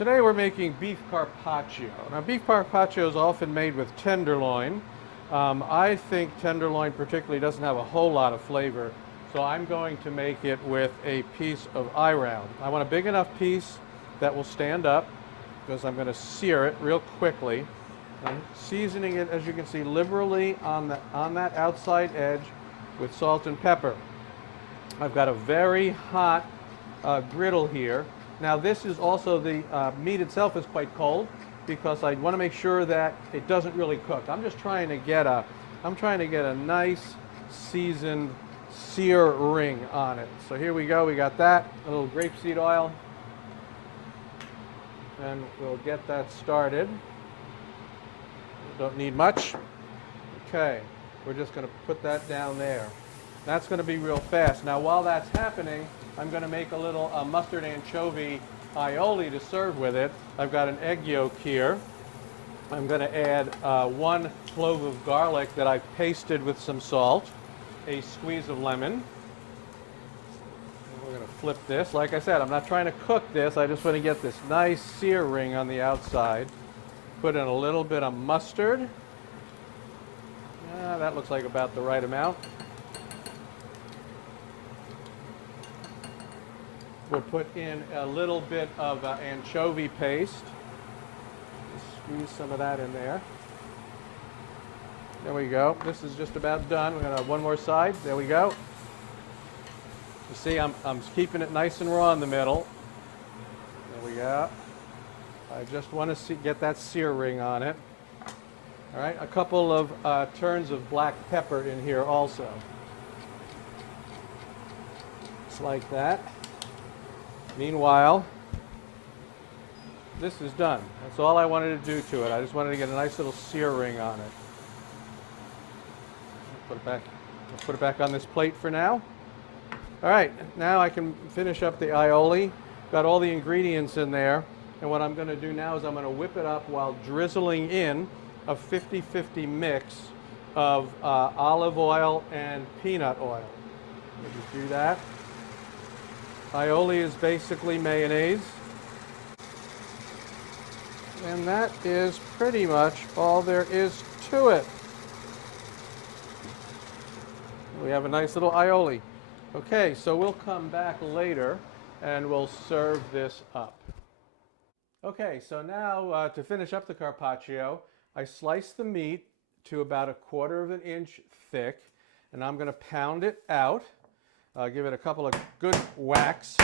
Today we're making beef carpaccio. Now beef carpaccio is often made with tenderloin. I think tenderloin particularly doesn't have a whole lot of flavor, so I'm going to make it with a piece of eye round. I want a big enough piece that will stand up because I'm going to sear it real quickly. I'm seasoning it, as you can see, liberally on that outside edge with salt and pepper. I've got a very hot griddle here. Now this is also, the meat itself is quite cold because I want to make sure that it doesn't really cook. I'm trying to get a nice seasoned sear ring on it. So here we go, we got that, a little grapeseed oil, and we'll get that started. Don't need much. Okay, we're just going to put that down there. That's going to be real fast. Now while that's happening, I'm going to make a little mustard anchovy aioli to serve with it. I've got an egg yolk here. I'm going to add 1 clove of garlic that I've pasted with some salt, a squeeze of lemon. And we're going to flip this. Like I said, I'm not trying to cook this. I just want to get this nice sear ring on the outside. Put in a little bit of mustard. That looks like about the right amount. We'll put in a little bit of anchovy paste. Squeeze some of that in there. There we go. This is just about done. We're going to have one more side. There we go. You see, I'm keeping it nice and raw in the middle. There we go. I just want to get that sear ring on it. All right, a couple of turns of black pepper in here also. Just like that. Meanwhile, this is done. That's all I wanted to do to it. I just wanted to get a nice little sear ring on it. Put it back on this plate for now. All right, now I can finish up the aioli. Got all the ingredients in there. And what I'm going to do now is I'm going to whip it up while drizzling in a 50-50 mix of olive oil and peanut oil. Let me just do that. Aioli is basically mayonnaise. And that is pretty much all there is to it. We have a nice little aioli. Okay, so we'll come back later and we'll serve this up. Okay, so now to finish up the carpaccio, I slice the meat to about 1/4 inch thick, and I'm going to pound it out. Give it a couple of good whacks.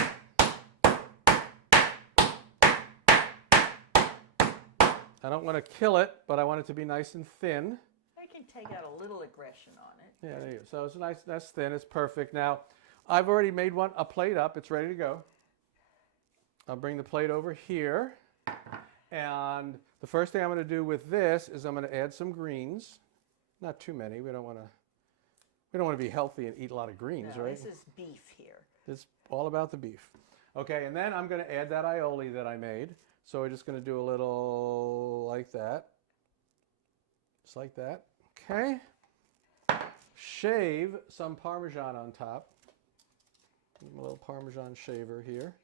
I don't want to kill it, but I want it to be nice and thin. I can take out a little aggression on it. Yeah, there you go. So it's nice, that's thin, it's perfect. Now, I've already made a plate up, it's ready to go. I'll bring the plate over here. And the first thing I'm going to do with this is I'm going to add some greens. Not too many. We don't want to be healthy and eat a lot of greens, no, right? This is beef here. It's all about the beef. Okay, and then I'm going to add that aioli that I made. So we're just going to do a little like that. Just like that. Okay. Shave some Parmesan on top. Give them a little Parmesan shaver here.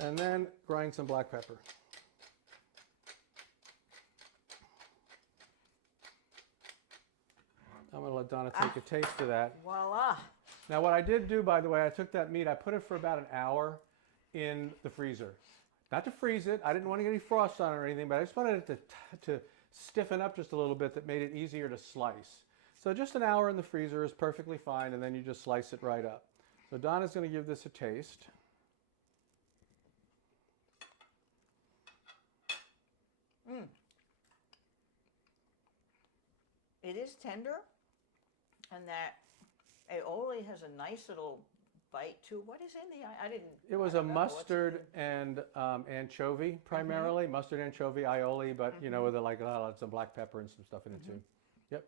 And then grind some black pepper. I'm going to let Donna take a taste of that. Voila. Now what I did do, by the way, I took that meat, I put it for about an hour in the freezer. Not to freeze it, I didn't want to get any frost on it or anything, but I just wanted it to stiffen up just a little bit, that made it easier to slice. So just an hour in the freezer is perfectly fine, and then you just slice it right up. So Donna's going to give this a taste. It is tender, and that aioli has a nice little bite too. What is in the? I didn't. It was a mustard and anchovy primarily, mustard anchovy aioli, but you know, with like some black pepper and some stuff in it too. Yep.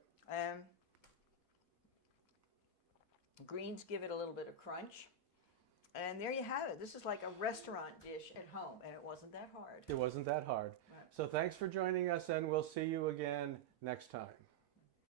Greens give it a little bit of crunch. And there you have it. This is like a restaurant dish at home, and it wasn't that hard. It wasn't that hard. Right. So thanks for joining us, and we'll see you again next time.